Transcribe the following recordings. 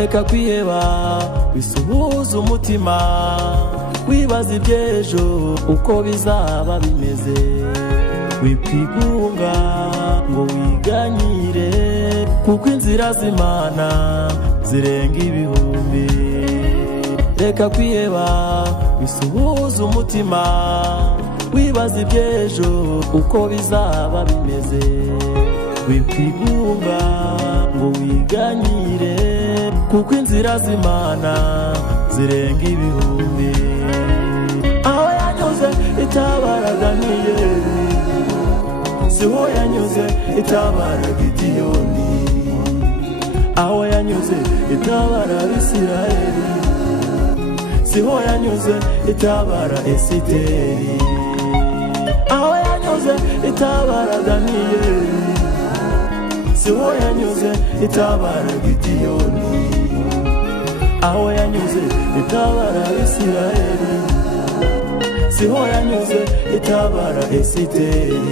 reka kwiheba bisuhuza umutima wibaza iby'ejo uko bizaba bimeze wikwigunga ngo wiganyire kuko inzira z'Imana zirenga ibihumbi reka kwiheba bisuhuza umutima wibaza iby'ejo uko bizaba bimeze wikwigunga ngo wiganyire kuko inzira z'Imana zirenga ibihumbi aho yanyuze itabaraganiye siho yanyuze itabara Gideyoni aho yanyuze itabara Isirayeli siho yanyuze itabara Esiteri aho yanyuze itabara Daniyeli siho yanyuze itabara Gideyoni aho yanyuze itabara Isirayeli siho yanyuze itabara Esiteri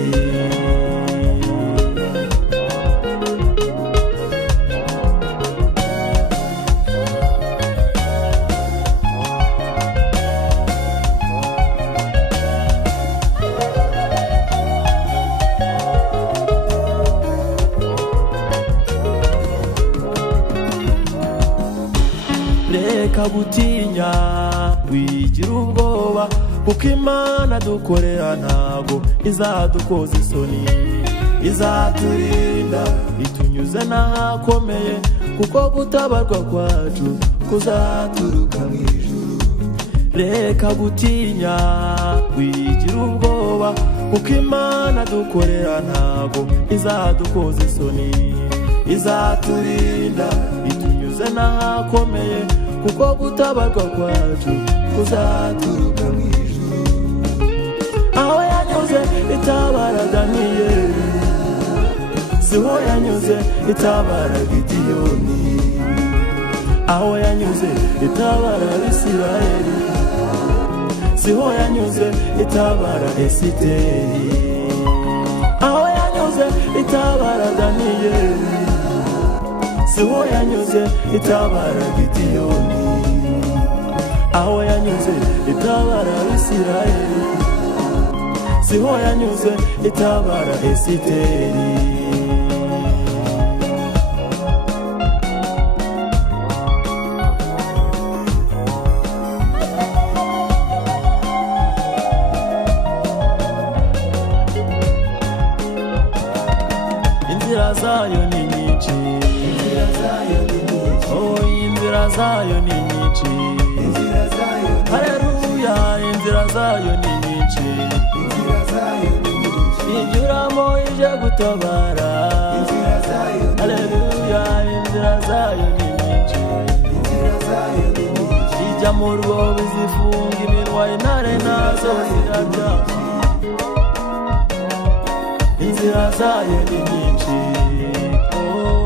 reka gutinya wigira ubwoba kuko Imana dukorera ntago izadukoza isoni izaturinda itunyuze n'ahakomeye kuko gutabarwa kwacu kuzaturuka mu ijuru reka gutinya wigira ubwoba kuko Imana dukorera ntago izadukoza isoni izaturinda itunyuze n'ahakomeye kuko gutabarwa kwacu kuzaturuka mu ijuru aho yanyuze itabara Daniyeli siho yanyuze itabara Gideyoni aho yanyuze itabara Isirayeli siho yanyuze itabara Esiteri aho yanyuze itabara Daniyeli siho yanyuze itabara Gideyoni aho yanyuze itabara Isirayeli siho yanyuze itabara Esiteri inzira zayo ni nyinshi oh inzira zayo ni nyinshi haleluya inzira zayo ni nyinshi inyuramo ije gutabara haleluya inzira zayo ni nyinshi ijya mu rwobo zifunga iminwa intare nazo zirarya inzira zayo ni nyinshi oh